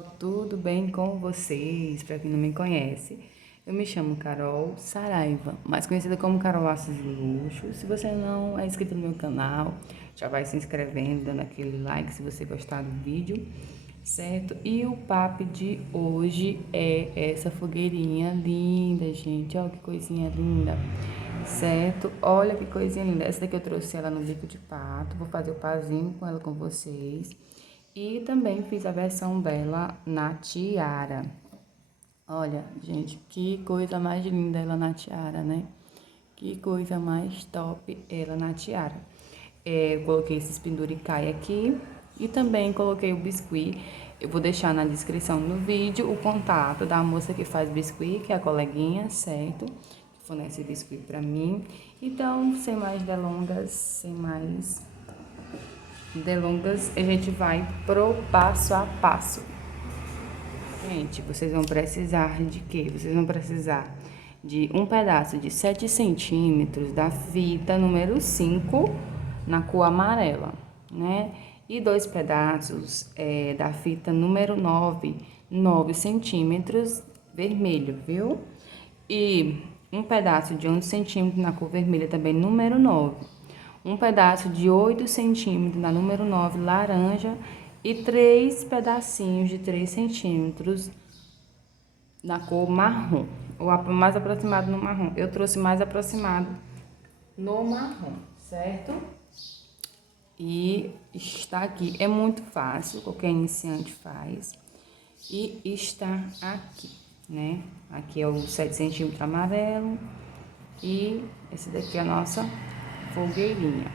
Tudo bem com vocês? Para quem não me conhece, eu me chamo Carol Saraiva, mais conhecida como Carol Laços de Luxo. Se você não é inscrito no meu canal, já vai se inscrevendo, dando aquele like se você gostar do vídeo, certo? E o papo de hoje é essa fogueirinha linda, gente. Olha que coisinha linda, certo? Olha que coisinha linda. Essa daqui eu trouxe ela no bico de pato, vou fazer o pazinho com ela com vocês. E também fiz a versão dela na tiara. Olha, gente, que coisa mais linda ela na tiara, né? Que coisa mais top ela na tiara. Eu coloquei esses penduricai aqui e também coloquei o biscuit. Eu vou deixar na descrição do vídeo o contato da moça que faz biscuit, que é a coleguinha, certo? Que fornece biscuit pra mim. Então, sem mais delongas, a gente vai pro passo a passo. Gente, vocês vão precisar de quê? Vocês vão precisar de um pedaço de 7 centímetros da fita número 5 na cor amarela, né? E 2 pedaços da fita número 9 centímetros vermelho, viu? E um pedaço de 11 centímetros na cor vermelha também, número 9. Um pedaço de 8 centímetros na número 9, laranja, e 3 pedacinhos de 3 centímetros na cor marrom, ou mais aproximado no marrom. Eu trouxe mais aproximado no marrom, certo? E está aqui, é muito fácil, qualquer iniciante faz. E está aqui, né? Aqui é o 7 centímetros amarelo e esse daqui é a nossa fogueirinha.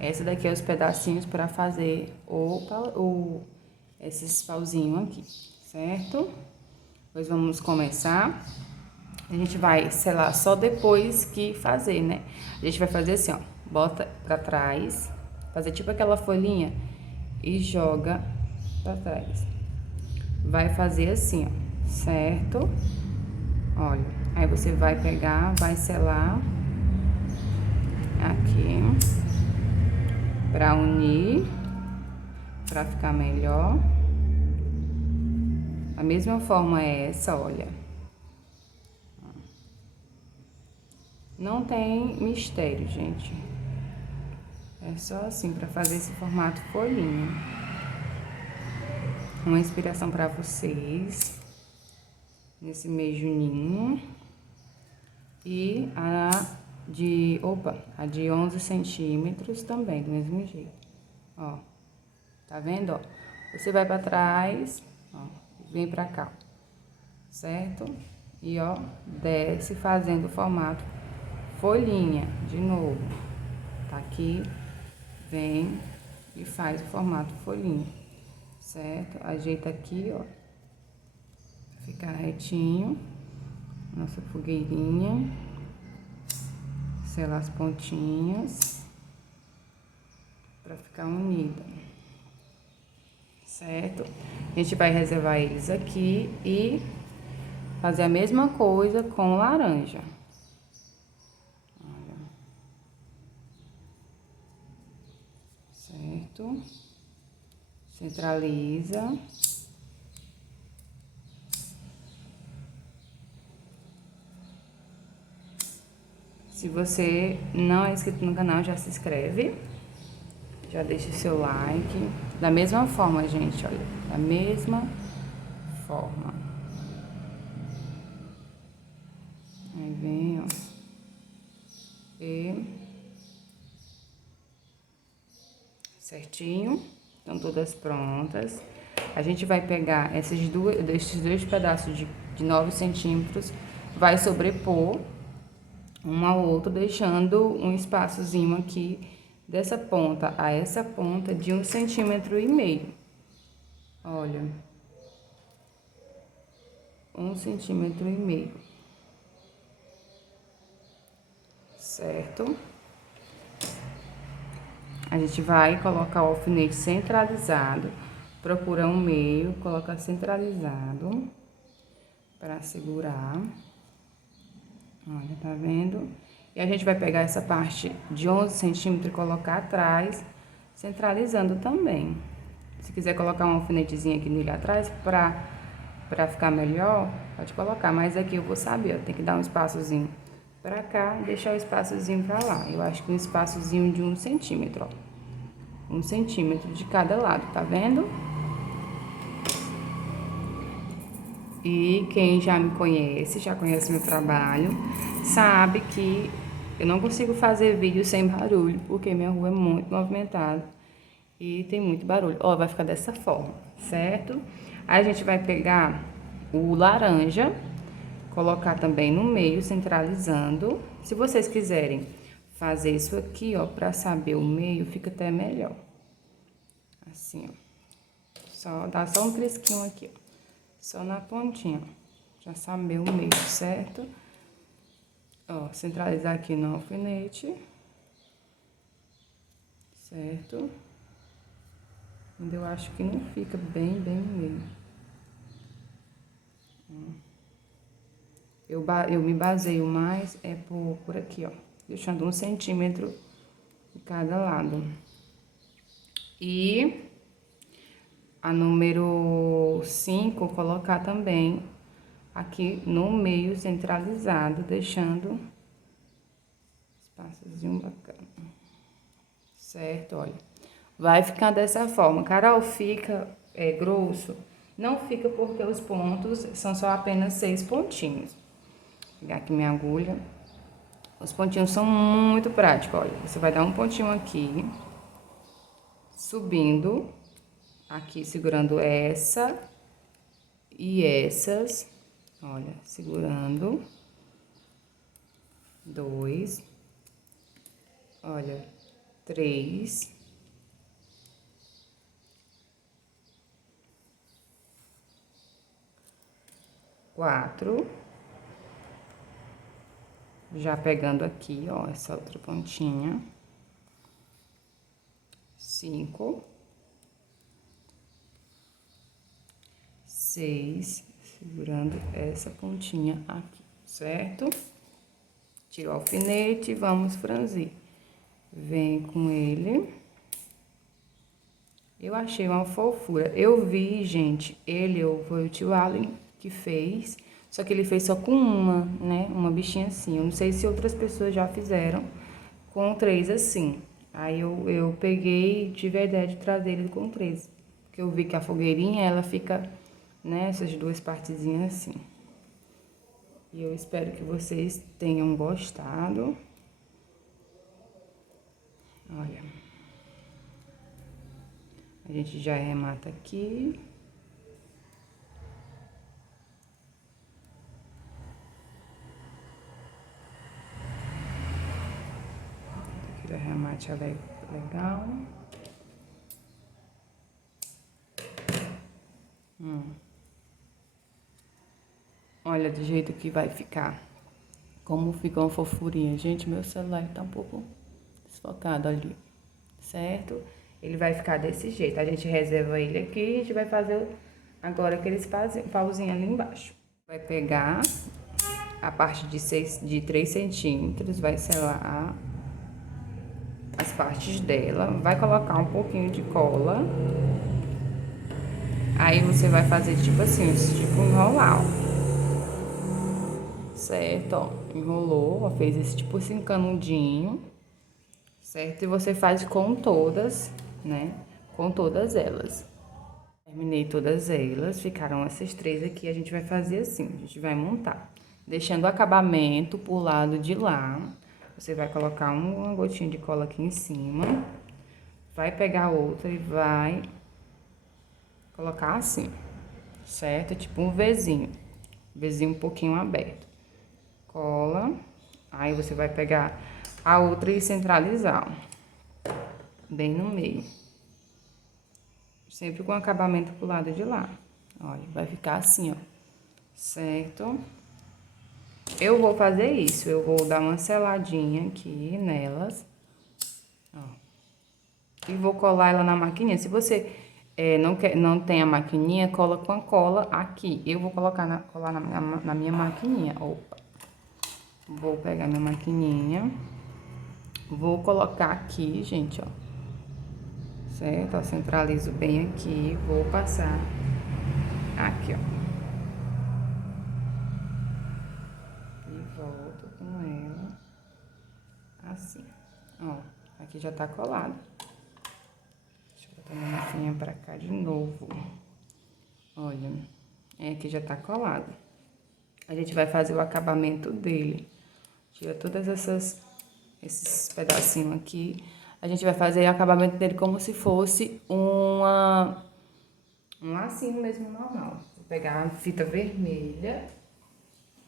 Essa daqui é os pedacinhos para fazer esses pauzinhos aqui, certo? Pois vamos começar. A gente vai selar só depois que fazer, né? A gente vai fazer assim, ó. Bota pra trás, fazer tipo aquela folhinha e joga pra trás. Vai fazer assim, ó, certo? Olha, aí você vai pegar, vai selar aqui pra unir, pra ficar melhor. A mesma forma é essa, olha. Não tem mistério, gente. É só assim, pra fazer esse formato folhinha. Uma inspiração pra vocês, nesse mês junino. E a de 11 centímetros também, do mesmo jeito. Ó, tá vendo, ó? Você vai pra trás, ó, vem pra cá, certo? E, ó, desce fazendo o formato folhinha, de novo. Tá aqui, vem e faz o formato folhinha, certo? Ajeita aqui, ó, pra ficar retinho. Nossa fogueirinha. Selar as pontinhas pra ficar unida, certo? A gente vai reservar eles aqui e fazer a mesma coisa com laranja. Olha. Certo? Centraliza. Se você não é inscrito no canal, já se inscreve. Já deixa o seu like. Da mesma forma, gente, olha. Da mesma forma. Aí vem, ó. E certinho. Estão todas prontas. A gente vai pegar esses dois pedaços de 9 centímetros. Vai sobrepor um ao outro, deixando um espaçozinho aqui dessa ponta a essa ponta de 1,5 centímetros. Olha, 1,5 centímetros, certo? A gente vai colocar o alfinete centralizado, procura um meio, coloca centralizado para segurar. Olha, tá vendo? E a gente vai pegar essa parte de 11 centímetros e colocar atrás, centralizando também, Se quiser colocar um alfinetezinho aqui nele atrás pra ficar melhor, pode colocar. Mas aqui eu vou saber, ó, tem que dar um espaçozinho pra cá, deixar o espaçozinho pra lá. Eu acho que um espaçozinho de 1 centímetro, ó. 1 centímetro de cada lado, tá vendo? E quem já me conhece, já conhece meu trabalho, sabe que eu não consigo fazer vídeo sem barulho, porque minha rua é muito movimentada e tem muito barulho. Ó, vai ficar dessa forma, certo? Aí a gente vai pegar o laranja, colocar também no meio, centralizando. Se vocês quiserem fazer isso aqui, ó, pra saber o meio, fica até melhor. Assim, ó. Dá só um trisquinho aqui, ó. Só na pontinha, já saber o meio, certo? Ó, centralizar aqui no alfinete. Certo? Ainda eu acho que não fica bem no meio. Eu me baseio mais por aqui, ó. Deixando 1 centímetro de cada lado. E a número 5, colocar também aqui no meio centralizado, deixando espaçozinho bacana. Certo? Olha, vai ficar dessa forma. Carol, fica grosso? Não fica porque os pontos são só apenas 6 pontinhos. Vou pegar aqui minha agulha. Os pontinhos são muito práticos, olha. Você vai dar um pontinho aqui, subindo, aqui segurando essa e essas, olha, segurando, 2, olha, 3, 4, já pegando aqui, ó, essa outra pontinha, 5, 6, segurando essa pontinha aqui, certo? Tira o alfinete e vamos franzir. Vem com ele. Eu achei uma fofura. Eu vi, gente, foi o tio Allen que fez, só que ele fez só com uma, né? Uma bichinha assim. Eu não sei se outras pessoas já fizeram com 3 assim. Aí eu peguei e tive a ideia de trazer ele com 3. Porque eu vi que a fogueirinha, ela fica, né? Essas 2 partezinhas assim. E eu espero que vocês tenham gostado. Olha. A gente já arremata aqui. Aqui o arremate é legal. Olha do jeito que vai ficar. Como fica uma fofurinha. Gente, meu celular tá um pouco desfocado ali. Certo? Ele vai ficar desse jeito. A gente reserva ele aqui e a gente vai fazer agora aqueles pauzinhos ali embaixo. Vai pegar a parte de 3 centímetros, vai selar as partes dela, vai colocar um pouquinho de cola. Aí você vai fazer tipo assim, tipo enrolar, ó. Certo, ó. Enrolou, ó, fez esse tipo assim canudinho. Certo? E você faz com todas, né? Com todas elas. Terminei todas elas, ficaram essas 3 aqui. A gente vai fazer assim, a gente vai montar. Deixando o acabamento pro lado de lá. Você vai colocar uma gotinha de cola aqui em cima. Vai pegar outra e vai colocar assim, certo? Tipo um Vzinho. Vzinho um pouquinho aberto. Cola. Aí você vai pegar a outra e centralizar, ó, bem no meio. Sempre com acabamento pro lado de lá. Olha, vai ficar assim, ó. Certo? Eu vou fazer isso. Eu vou dar uma seladinha aqui nelas. Ó. E vou colar ela na maquininha. Se você não tem a maquininha, cola com a cola aqui. Eu vou colar na minha maquininha. Opa. Vou pegar minha maquininha. Vou colocar aqui, gente, ó. certo? Ó, centralizo bem aqui, vou passar aqui, ó. E volto com ela, assim, ó, aqui já tá colado. Deixa eu botar minha massinha pra cá de novo. Olha, aqui já tá colado. A gente vai fazer o acabamento dele. Tira todas esses pedacinhos aqui. A gente vai fazer o acabamento dele como se fosse um lacinho mesmo normal. Vou pegar a fita vermelha.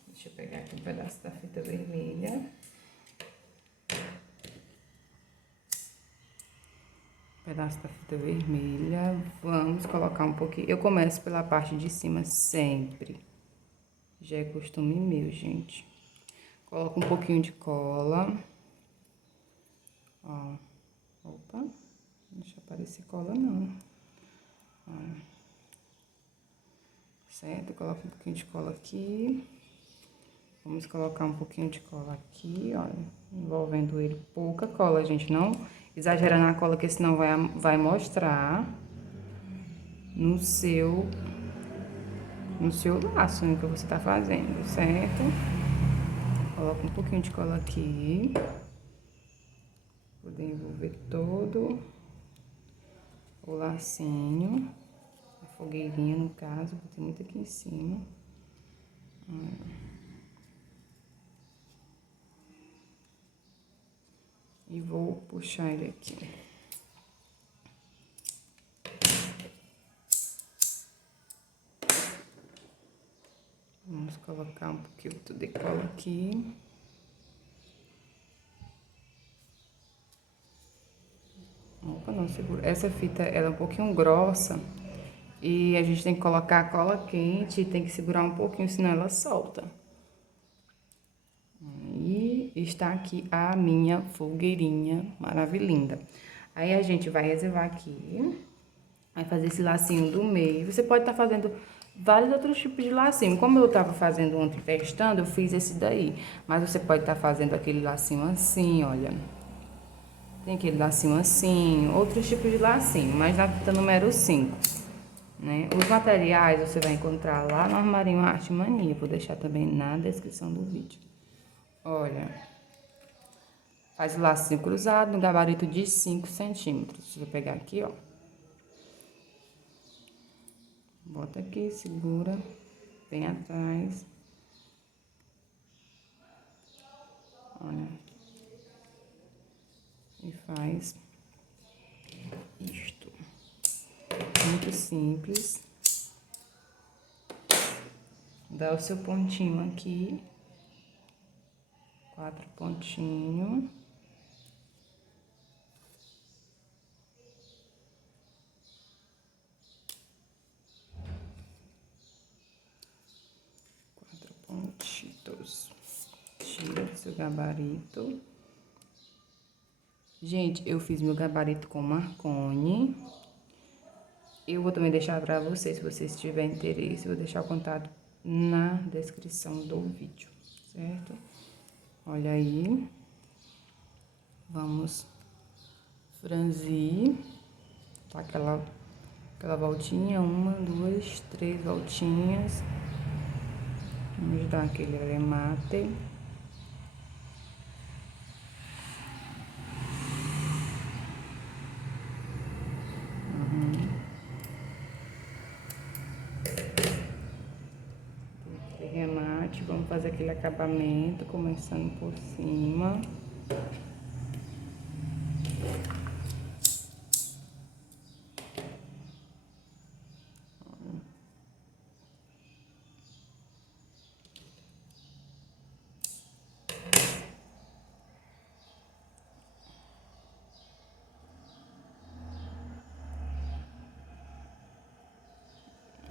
Deixa eu pegar aqui um pedaço da fita vermelha. Pedaço da fita vermelha. Vamos colocar um pouquinho. Eu começo pela parte de cima sempre. Já é costume meu, gente. Coloco um pouquinho de cola. Ó. Opa. Não deixa aparecer cola, não. Ó. Certo? Coloco um pouquinho de cola aqui. Vamos colocar um pouquinho de cola aqui, olha. Envolvendo ele. Pouca cola, gente. Não exagera na cola, que senão vai mostrar no seu laço, né, que você tá fazendo, certo? Coloca um pouquinho de cola aqui. Poder envolver todo o lacinho. A fogueirinha, no caso, botei muito aqui em cima. E vou puxar ele aqui. Vamos colocar um pouquinho de cola aqui. Opa, não segura. Essa fita, ela é um pouquinho grossa. E a gente tem que colocar a cola quente e tem que segurar um pouquinho, senão ela solta. E está aqui a minha fogueirinha maravilhinda. Aí a gente vai reservar aqui. Vai fazer esse lacinho do meio. Você pode estar fazendo vários outros tipos de lacinho. Como eu tava fazendo ontem testando, eu fiz esse daí. Mas você pode estar fazendo aquele lacinho assim, olha. Tem aquele lacinho assim, outros tipos de lacinho, mas na fita número 5, né? Os materiais você vai encontrar lá no Armarinho Arte Mania. Vou deixar também na descrição do vídeo. Olha, faz o lacinho cruzado no gabarito de 5 centímetros. Vou pegar aqui, ó. Bota aqui, segura bem atrás. Olha. E faz isto. Muito simples. Dá o seu pontinho aqui. 4 pontinhos. Pontitos. Tira o seu gabarito. Gente, eu fiz meu gabarito com Marconi. Eu vou também deixar pra vocês, se vocês tiverem interesse, vou deixar o contato na descrição do vídeo, certo? Olha aí. Vamos franzir. Tá aquela voltinha, 1, 2, 3 voltinhas. Vamos dar aquele remate. Remate, vamos fazer aquele acabamento, começando por cima.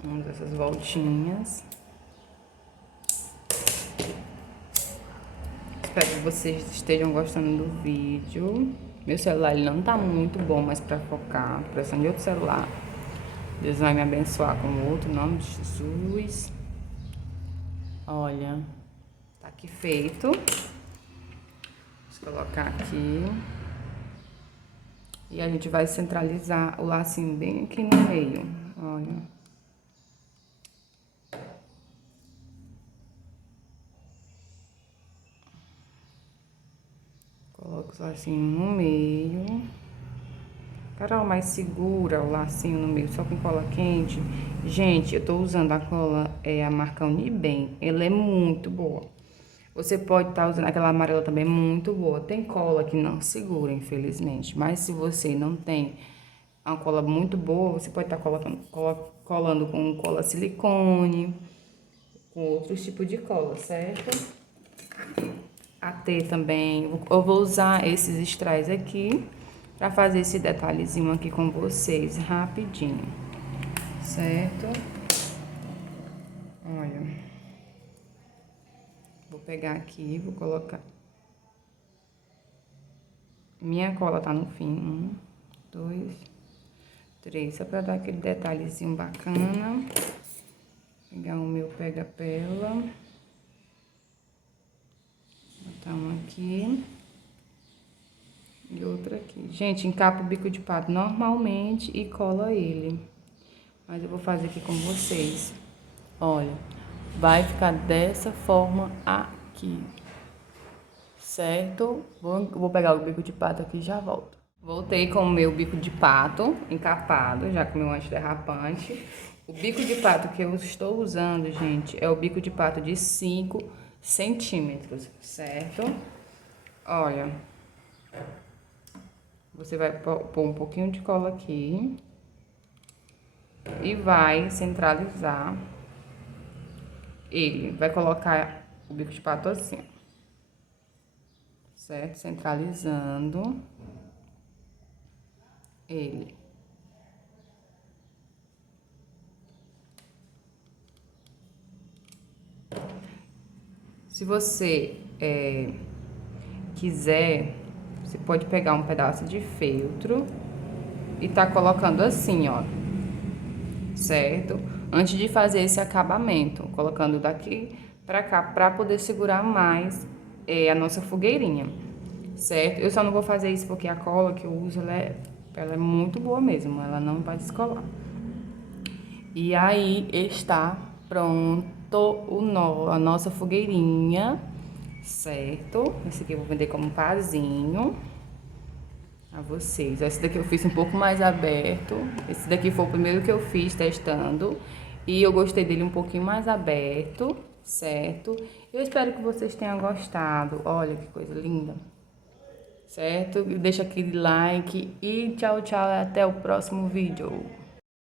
Vamos essas voltinhas. Espero que vocês estejam gostando do vídeo. Meu celular ele não tá muito bom, mas pra focar, tô precisando de outro celular. Deus vai me abençoar com outro, em nome de Jesus. Olha, tá aqui feito. Vou colocar aqui. E a gente vai centralizar o lacinho bem aqui no meio, olha. Coloca o lacinho no meio. Carol, mas segura o lacinho no meio só com cola quente. Gente, eu tô usando a cola, a marca Unibem. Ela é muito boa. Você pode estar usando aquela amarela também, muito boa. Tem cola que não segura, infelizmente. Mas se você não tem uma cola muito boa, você pode estar colando com cola silicone, com outros tipos de cola, certo? A T também. Eu vou usar esses strass aqui para fazer esse detalhezinho aqui com vocês, rapidinho, certo? Olha, vou pegar aqui, vou colocar. Minha cola tá no fim, 1, 2, 3, só para dar aquele detalhezinho bacana. Pegar o meu pega-pela, botar um aqui. E outra aqui. Gente, encapa o bico de pato normalmente e cola ele. Mas eu vou fazer aqui com vocês. Olha, vai ficar dessa forma aqui. Certo? Vou pegar o bico de pato aqui e já volto. Voltei com o meu bico de pato encapado, já com o meu antiderrapante. O bico de pato que eu estou usando, gente, é o bico de pato de 5 centímetros, certo? Olha... Você vai pôr um pouquinho de cola aqui e vai centralizar ele. Vai colocar o bico de pato assim, certo? Centralizando ele. Se você quiser... Você pode pegar um pedaço de feltro e tá colocando assim, ó, certo? Antes de fazer esse acabamento, colocando daqui pra cá, pra poder segurar mais a nossa fogueirinha, certo? Eu só não vou fazer isso porque a cola que eu uso, ela é muito boa mesmo, ela não vai descolar. E aí está pronto a nossa fogueirinha, certo? Esse aqui eu vou vender como pazinho a vocês. Esse daqui eu fiz um pouco mais aberto. Esse daqui foi o primeiro que eu fiz testando. E eu gostei dele um pouquinho mais aberto, certo? Eu espero que vocês tenham gostado. Olha que coisa linda. Certo? Deixa aquele like e tchau, tchau. Até o próximo vídeo.